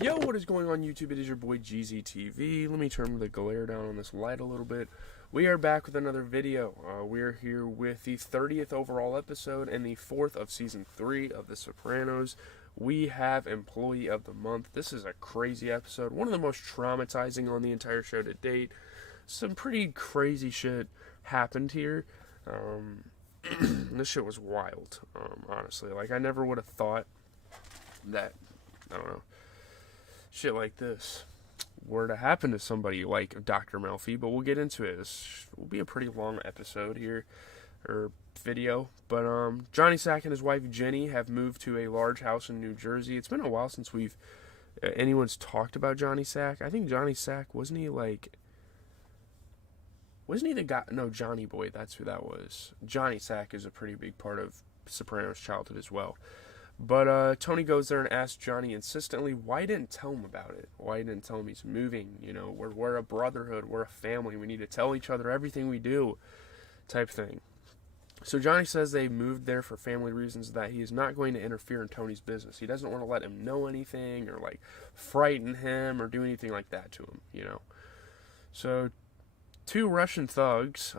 Yo, what is going on YouTube? It is your boy GZTV. Let me turn the glare down on this light a little bit. We are back with another video. We are here with the 30th overall episode and the 4th of Season 3 of The Sopranos. We have Employee of the Month. This is a crazy episode. One of the most traumatizing on the entire show to date. Some pretty crazy shit happened here. This shit was wild, honestly. Like, I never would have thought that, I don't know, shit like this were to happen to somebody like Dr. Melfi, but we'll get into it. This will be a pretty long episode here, or video, but Johnny Sack and his wife Jenny have moved to a large house in New Jersey. It's been a while since anyone's talked about Johnny Sack. I think Johnny Sack, wasn't he the guy? No, Johnny Boy, that's who that was. Johnny Sack is a pretty big part of Sopranos' childhood as well. But Tony goes there and asks Johnny insistently why he didn't tell him about it. Why he didn't tell him he's moving. You know, we're a brotherhood. We're a family. We need to tell each other everything we do, type thing. So Johnny says they moved there for family reasons, that he is not going to interfere in Tony's business. He doesn't want to let him know anything or, like, frighten him or do anything like that to him, you know. So two Russian thugs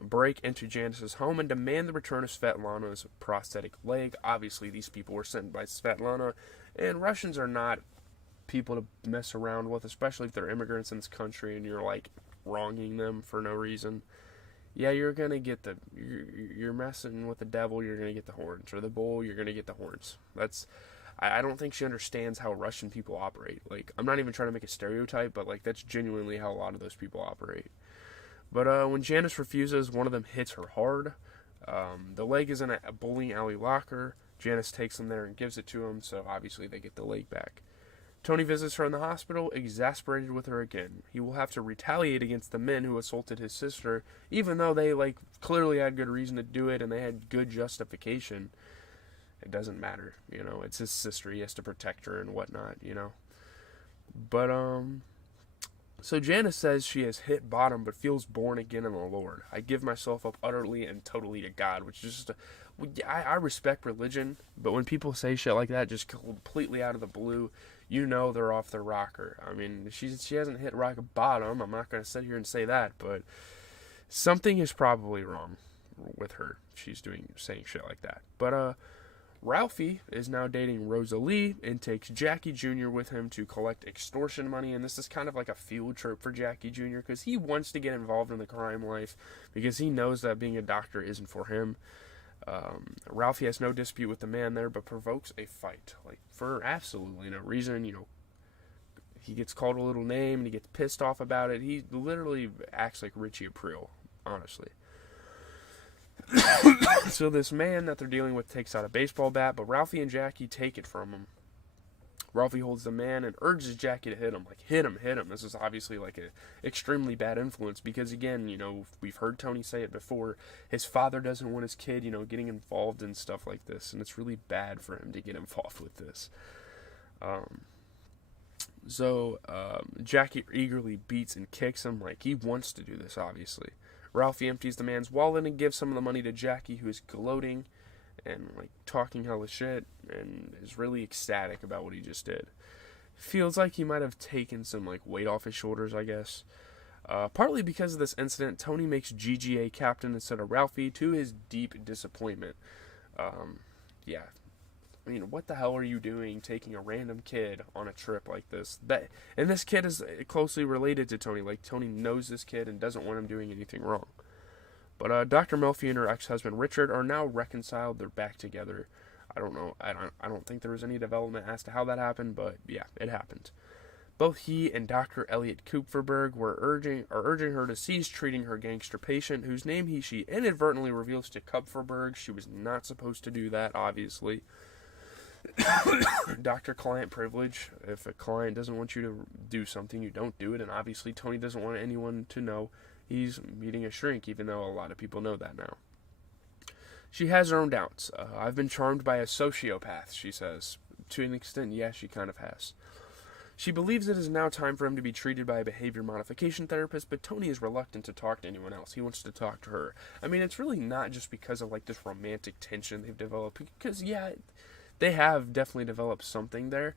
break into Janice's home and demand the return of Svetlana's prosthetic leg. Obviously, these people were sent by Svetlana, and Russians are not people to mess around with, especially if they're immigrants in this country and you're, like, wronging them for no reason. Yeah, you're gonna get you're messing with the devil, you're gonna get the horns, or the bull, you're gonna get the horns. I don't think she understands how Russian people operate. Like, I'm not even trying to make a stereotype, but, like, that's genuinely how a lot of those people operate. But when Janice refuses, one of them hits her hard. The leg is in a bowling alley locker. Janice takes them there and gives it to him, so obviously they get the leg back. Tony visits her in the hospital, exasperated with her again. He will have to retaliate against the men who assaulted his sister, even though they, like, clearly had good reason to do it and they had good justification. It doesn't matter, you know. It's his sister. He has to protect her and whatnot, you know. But, so Janice says she has hit bottom but feels born again in the Lord. I give myself up utterly and totally to God, which is just I respect religion, but when people say shit like that just completely out of the blue, you know they're off their rocker. I mean, she hasn't hit rock bottom. I'm not going to sit here and say that, but something is probably wrong with her. She's saying shit like that. But Ralphie is now dating Rosalie and takes Jackie Jr. with him to collect extortion money, and this is kind of like a field trip for Jackie Jr. because he wants to get involved in the crime life because he knows that being a doctor isn't for him. Ralphie has no dispute with the man there, but provokes a fight, like, for absolutely no reason. You know, he gets called a little name and he gets pissed off about it. He literally acts like Richie Aprile, honestly. So this man that they're dealing with takes out a baseball bat, but Ralphie and Jackie take it from him. Ralphie holds the man and urges Jackie to hit him. Like, hit him. This is obviously like an extremely bad influence because, again, you know, we've heard Tony say it before. His father doesn't want his kid, you know, getting involved in stuff like this, and it's really bad for him to get involved with this. Jackie eagerly beats and kicks him. Like, he wants to do this, obviously. Ralphie empties the man's wallet and gives some of the money to Jackie, who is gloating and, like, talking hella shit and is really ecstatic about what he just did. Feels like he might have taken some, like, weight off his shoulders, I guess. Partly because of this incident, Tony makes GGA captain instead of Ralphie, to his deep disappointment. Yeah. I mean, what the hell are you doing taking a random kid on a trip like this? And this kid is closely related to Tony. Like, Tony knows this kid and doesn't want him doing anything wrong. But Dr. Melfi and her ex-husband Richard are now reconciled. They're back together. I don't know. I don't think there was any development as to how that happened, but yeah, it happened. Both he and Dr. Elliot Kupferberg are urging her to cease treating her gangster patient, whose name she inadvertently reveals to Kupferberg. She was not supposed to do that, obviously. Doctor client privilege. If a client doesn't want you to do something, you don't do it, and obviously Tony doesn't want anyone to know he's meeting a shrink, even though a lot of people know that now. She has her own doubts. I've been charmed by a sociopath, she says. To an extent, yes, she kind of has. She believes it is now time for him to be treated by a behavior modification therapist, but Tony is reluctant to talk to anyone else. He wants to talk to her. I mean, it's really not just because of, like, this romantic tension they've developed, because, yeah, they have definitely developed something there,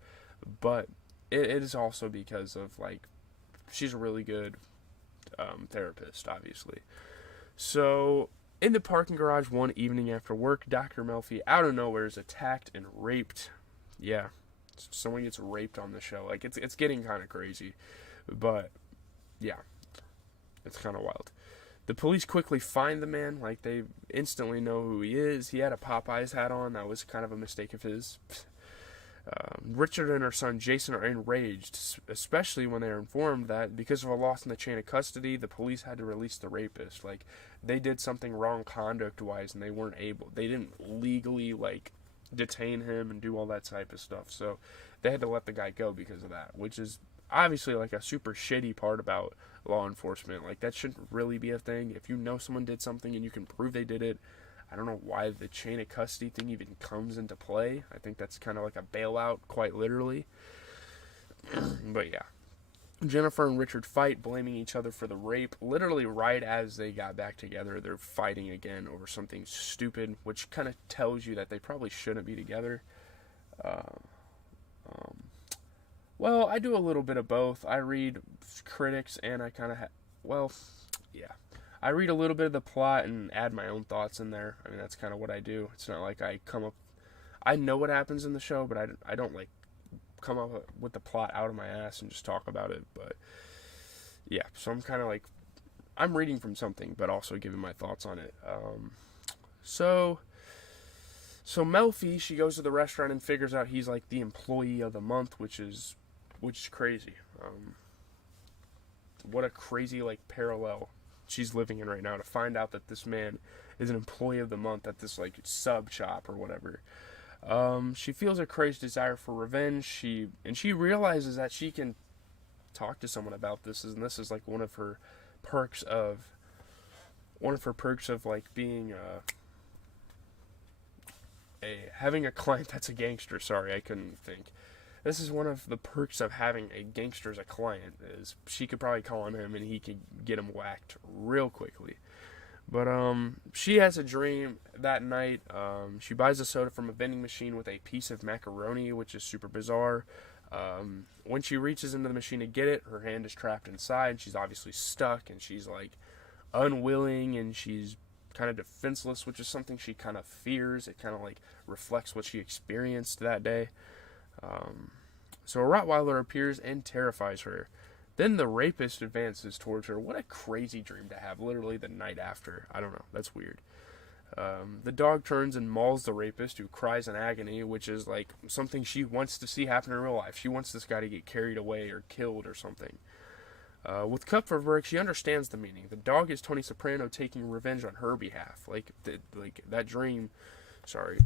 but it is also because of, like, she's a really good therapist, obviously. So, in the parking garage one evening after work, Dr. Melfi, out of nowhere, is attacked and raped. Yeah, someone gets raped on the show. Like, it's getting kind of crazy. But, yeah, it's kind of wild. The police quickly find the man. Like, they instantly know who he is. He had a Popeyes hat on. That was kind of a mistake of his. Richard and her son Jason are enraged, especially when they are informed that because of a loss in the chain of custody, the police had to release the rapist. Like, they did something wrong conduct-wise, and they didn't legally, like, detain him and do all that type of stuff. So they had to let the guy go because of that, which is obviously, like, a super shitty part about law enforcement. Like, that shouldn't really be a thing. If you know someone did something and you can prove they did it, I don't know why the chain of custody thing even comes into play. I think that's kind of like a bailout, quite literally. But yeah. Jennifer and Richard fight, blaming each other for the rape. Literally right as they got back together, they're fighting again over something stupid, which kind of tells you that they probably shouldn't be together. Well, I do a little bit of both. I read critics and I kind of yeah. I read a little bit of the plot and add my own thoughts in there. I mean, that's kind of what I do. It's not like I know what happens in the show, but I don't, like, come up with the plot out of my ass and just talk about it. But, yeah, so I'm kind of like, I'm reading from something, but also giving my thoughts on it. So Melfi, she goes to the restaurant and figures out he's, like, the employee of the month, which is crazy. What a crazy, like, parallel she's living in right now, to find out that this man is an employee of the month at this, like, sub shop or whatever. She feels a crazy desire for revenge. She realizes that she can talk to someone about this, and this is, like, one of her perks of like being having a client that's a gangster. Sorry, I couldn't think. This is one of the perks of having a gangster as a client, is she could probably call on him and he could get him whacked real quickly. But she has a dream that night. She buys a soda from a vending machine with a piece of macaroni, which is super bizarre. When she reaches into the machine to get it, her hand is trapped inside. She's obviously stuck, and she's, like, unwilling, and she's kind of defenseless, which is something she kind of fears. It kind of, like, reflects what she experienced that day. So a Rottweiler appears and terrifies her. Then the rapist advances towards her. What a crazy dream to have, literally the night after. I don't know, that's weird. The dog turns and mauls the rapist, who cries in agony, which is, like, something she wants to see happen in real life. She wants this guy to get carried away or killed or something. With Kupferberg, she understands the meaning. The dog is Tony Soprano taking revenge on her behalf. That dream, sorry.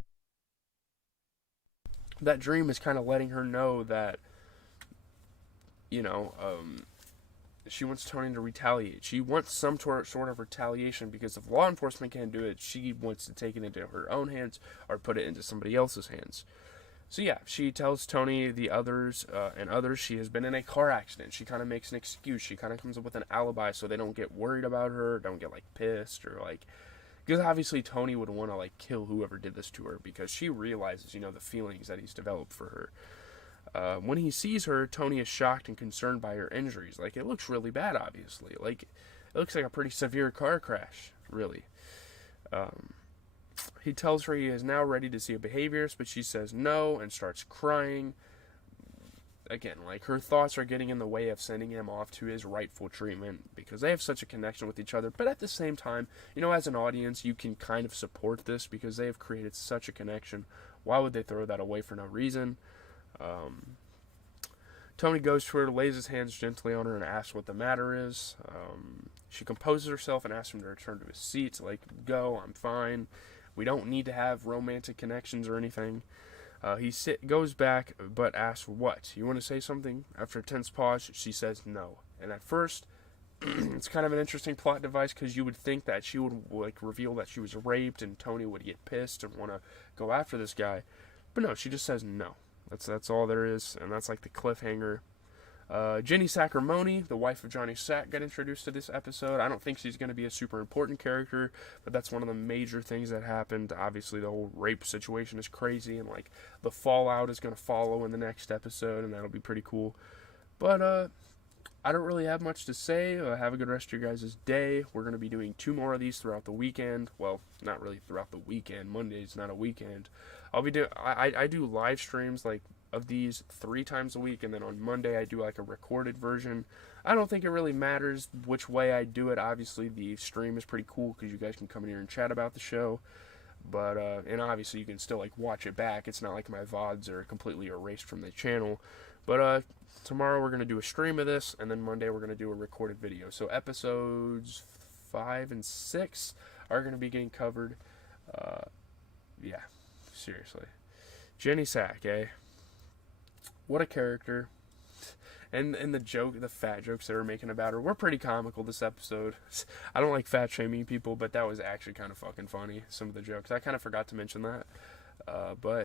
That dream is kind of letting her know that, she wants Tony to retaliate. She wants some sort of retaliation, because if law enforcement can't do it, she wants to take it into her own hands or put it into somebody else's hands. So yeah, she tells Tony, the others, she has been in a car accident. She kind of makes an excuse. She kind of comes up with an alibi so they don't get worried about her, don't get, like, pissed, or, like, because obviously Tony would want to, like, kill whoever did this to her, because she realizes, the feelings that he's developed for her. When he sees her, Tony is shocked and concerned by her injuries. Like, it looks really bad, obviously. Like, it looks like a pretty severe car crash, really. He tells her he is now ready to see a behaviorist, but she says no and starts crying. Again, like, her thoughts are getting in the way of sending him off to his rightful treatment, because they have such a connection with each other. But at the same time, as an audience, you can kind of support this because they have created such a connection. Why would they throw that away for no reason? Tony goes to her, lays his hands gently on her, and asks what the matter is. She composes herself and asks him to return to his seat. Like, go, I'm fine. We don't need to have romantic connections or anything. He goes back, but asks, what? You want to say something? After a tense pause, she says no. And at first, it's kind of an interesting plot device, because you would think that she would, like, reveal that she was raped, and Tony would get pissed and want to go after this guy. But no, she just says no. That's all there is, and that's, like, the cliffhanger. Ginny Sacramone, the wife of Johnny Sack, got introduced to this episode. I don't think she's going to be a super important character, but that's one of the major things that happened. Obviously, the whole rape situation is crazy, and like the fallout is going to follow in the next episode, and that'll be pretty cool. But I don't really have much to say. Have a good rest of your guys' day. We're going to be doing 2 more of these throughout the weekend. Well, not really throughout the weekend. Monday's not a weekend. I do live streams like of these 3 times a week, and then on Monday I do like a recorded version. I don't think it really matters which way I do it. Obviously, the stream is pretty cool because you guys can come in here and chat about the show. But and obviously you can still like watch it back. It's not like my VODs are completely erased from the channel. But tomorrow we're gonna do a stream of this, and then Monday we're gonna do a recorded video. So episodes 5 and 6 are gonna be getting covered. Yeah, seriously, Jenny Sack, eh? What a character. And the fat jokes they were making about her were pretty comical this episode. I don't like fat shaming people, but that was actually kind of fucking funny, some of the jokes. I kind of forgot to mention that. But